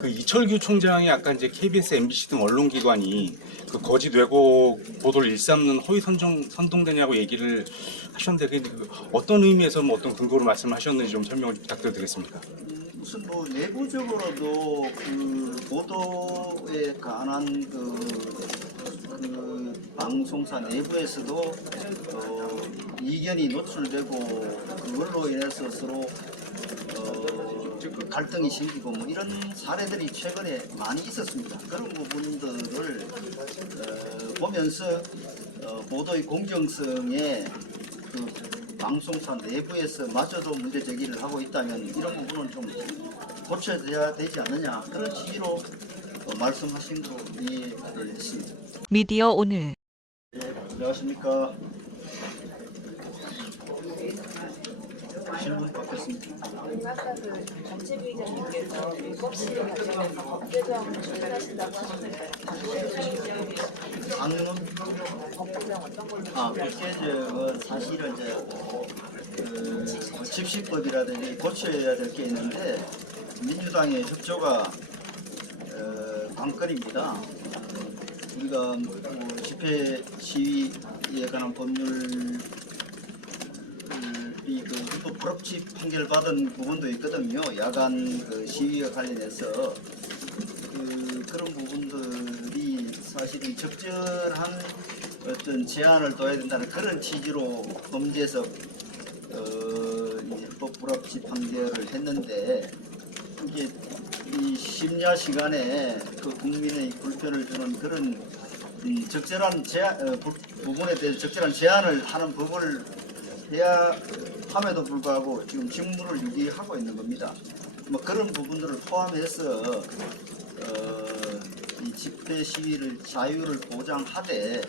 그 이철규 총장이 아까 이제 KBS, MBC 등 언론기관이 그 거짓 왜곡 보도를 일삼는 허위 선동되냐고 얘기를 하셨는데, 그 어떤 의미에서 어떤 근거로 말씀하셨는지 좀 설명을 부탁드려도 되겠습니까? 무슨 내부적으로도 그 보도에 관한 그 방송사 내부에서도 이견이 노출되고 그걸로 인해서 서로 갈등이 생기고 이런 사례들이 최근에 많이 있었습니다. 그런 부분들을 보면서 보도의 공정성에 그 방송사 내부에서 마저도 문제 제기를 하고 있다면 이런 부분은 좀 고쳐야 되지 않느냐, 그런 취지로 말씀하신 거로 이해를 했습니다. 미디어 오늘. 네, 안녕하십니까. 질문 받겠습니다. 아까 그 정치부 기자님께서 불법시에 관련해서 법제 조항을 출연하신다고 하셨는데 방문 법제조항 어떤 걸로? 법제적은 사실은 이제 그 집시법이라든지 고쳐야 될 게 있는데 민주당의 협조가 관건입니다. 우리가 집회 시위에 관한 법률 그 헌법 불합치 판결 받은 부분도 있거든요. 야간 그 시위와 관련해서 그런 부분들이 사실은 적절한 어떤 제한을 둬야 된다는 그런 취지로 범죄에서 헌법 불합치 판결을 했는데, 이게 이 심야 시간에 그 국민의 불편을 주는 그런 적절한 부분에 대해서 적절한 제한을 하는 법을 해야 함에도 불구하고 지금 직무를 유기하고 있는 겁니다. 그런 부분들을 포함해서 이 집회 시위를 자유를 보장하되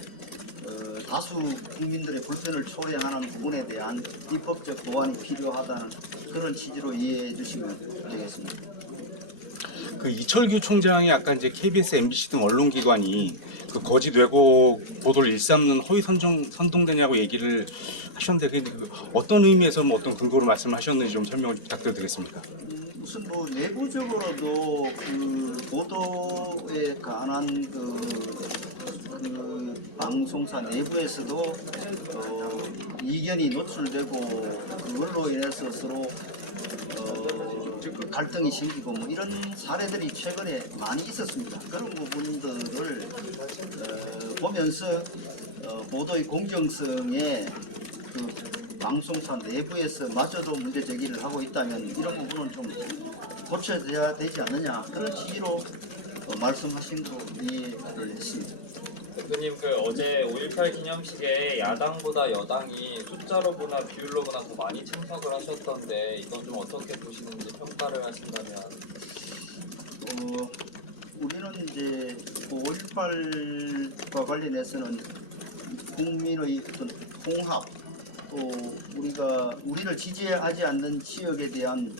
다수 국민들의 불편을 초래하는 부분에 대한 입법적 보완이 필요하다는 그런 취지로 이해해 주시면 되겠습니다. 그 이철규 총장이 아까 이제 KBS, MBC 등 언론기관이 그 거짓 왜곡 보도를 일삼는 허위 선동되냐고 얘기를 하셨는데, 그 어떤 의미에서 어떤 근거로 말씀하셨는지 좀 설명을 부탁드려도 되겠습니까? 무슨 내부적으로도 그 보도에 관한 그 방송사 내부에서도 이견이 노출되고 그걸로 인해서 서로 갈등이 생기고 이런 사례들이 최근에 많이 있었습니다. 그런 부분들을 보면서 보도의 공정성에 그 방송사 내부에서 마저도 문제 제기를 하고 있다면 이런 부분은 좀 고쳐야 되지 않느냐, 그런 취지로 말씀하신 거로 이해를 했습니다. 대표님, 어제 5.18 기념식에 야당보다 여당이 숫자로 보나 비율로 보나 더 많이 참석을 하셨던데, 이건 좀 어떻게 보시는지 평가를 하신다면? 우리는 이제 5.18과 관련해서는 국민의 어떤 통합, 또 우리를 지지하지 않는 지역에 대한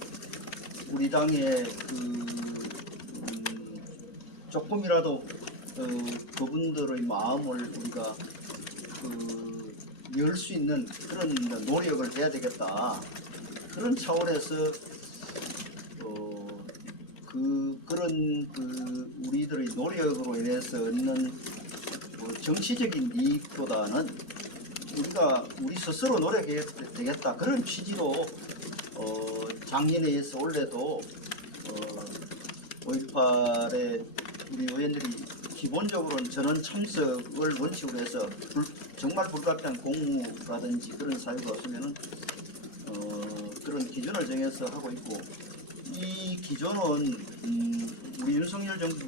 우리 당의 조금이라도 그분들의 마음을 우리가 열 수 있는 그런 노력을 해야 되겠다. 그런 차원에서 그런 우리들의 노력으로 인해서 얻는 정치적인 이익보다는 우리 스스로 노력해야 되겠다, 그런 취지로 작년에 올해도 5.18에 우리 의원들이 기본적으로는 전원 참석을 원칙으로 해서 정말 불가피한 공무라든지 그런 사유가 없으면은 그런 기준을 정해서 하고 있고, 이 기준은 우리 윤석열 정부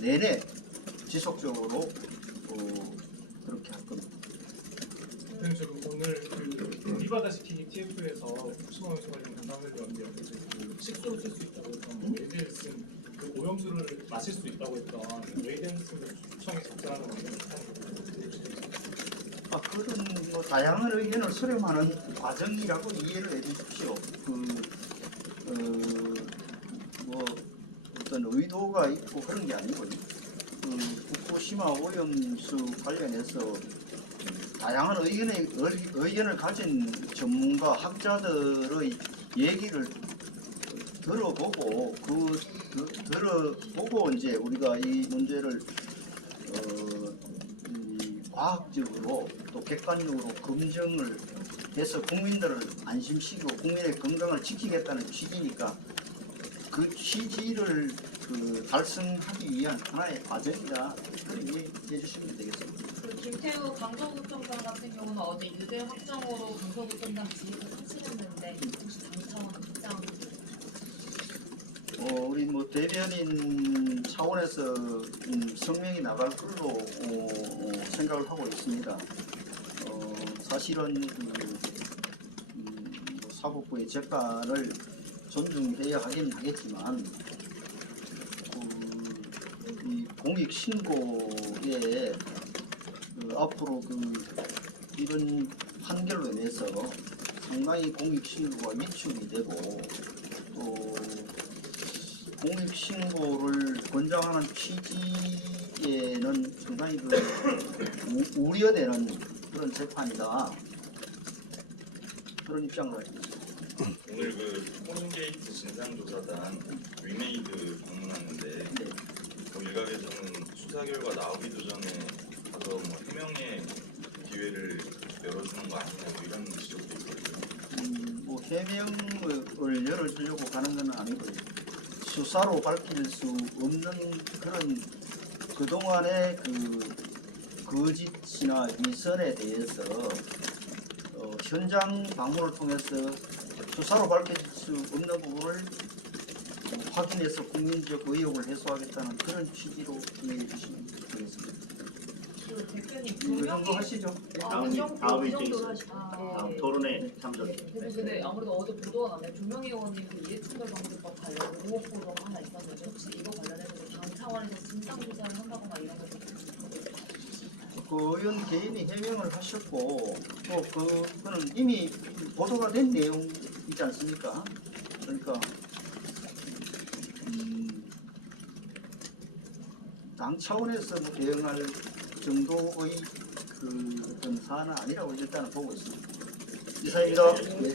내내 지속적으로 그렇게 할 겁니다. 대표님, 지금 오늘 리바다 시키기 TF에서 복숭아 연수가 좀 담당을 연대하고 식수로 쓸 수 있다고 했던 웨이덴슨 오염수를 마실 수 있다고 했던 웨이덴슨 수청이 적절하는 건가요? 그런 다양한 의견을 수렴하는 과정이라고 이해를 해주십시오. 어떤 의도가 있고 그런 게 아니고요. 후쿠시마 오염수 관련해서 다양한 의견을 가진 전문가 학자들의 얘기를 들어보고 들어보고 이제 우리가 이 문제를 이 과학적으로 또 객관적으로 검증을 해서 국민들을 안심시키고 국민의 건강을 지키겠다는 취지니까 그 취지를 달성하기 위한 하나의 과정이다. 그렇게 이해해 주시면 되겠습니다. 그 김태우 강서구청장 같은 경우는 어제 유대 확정으로 강서구청장 지휘를 하시는데 혹시 당차원 입장? 우리 뭐 대변인 차원에서 성명이 나갈 걸로 생각을 하고 있습니다. 사실은 사법부의 재판을 존중해야 하긴 하겠지만 이 공익 신고에 앞으로 이런 판결로 인해서 상당히 공익 신고가 위축이 되고 또 공익 신고를 권장하는 취지에는 상당히 우려되는 그런 재판이다. 그런 입장을 가지고 있습니다. 오늘 폰게이트 진상조사단 위메이드 방문하는데 네. 일각에서는 수사 결과 나오기도 전에 가서 해명의 기회를 열어주는 거 아니냐 이런 지적도 있거든요. 해명을 열어주려고 가는 건 아니고요. 수사로 밝힐 수 없는 그런 그동안의 거짓이나 위선에 대해서 현장 방문을 통해서 수사로 밝힐 수 없는 부분을 확인해서 국민적 의혹을 해소하겠다는 그런 취지로 이해해 주시면 되겠습니다. 그 대표님 그 정도 하시죠. 다음 일정도 하시고 다음 토론에 참석. 근데 아무래도 어제 보도가 나면 조명희 의원님 그 이해충돌방지법 관련 의혹 보도가 하나 있었는데 혹시 이거 관련해서 당 차원에서 진상 조사를 한다거나 이런 것도 그 의원 개인이 해명을 하셨고 또 그거는 이미 보도가 된 내용이지 않습니까? 그러니까 당 차원에서 대응할 정도의 어떤 사안은 아니라고 일단은 보고 있습니다. 이사입니다. 네.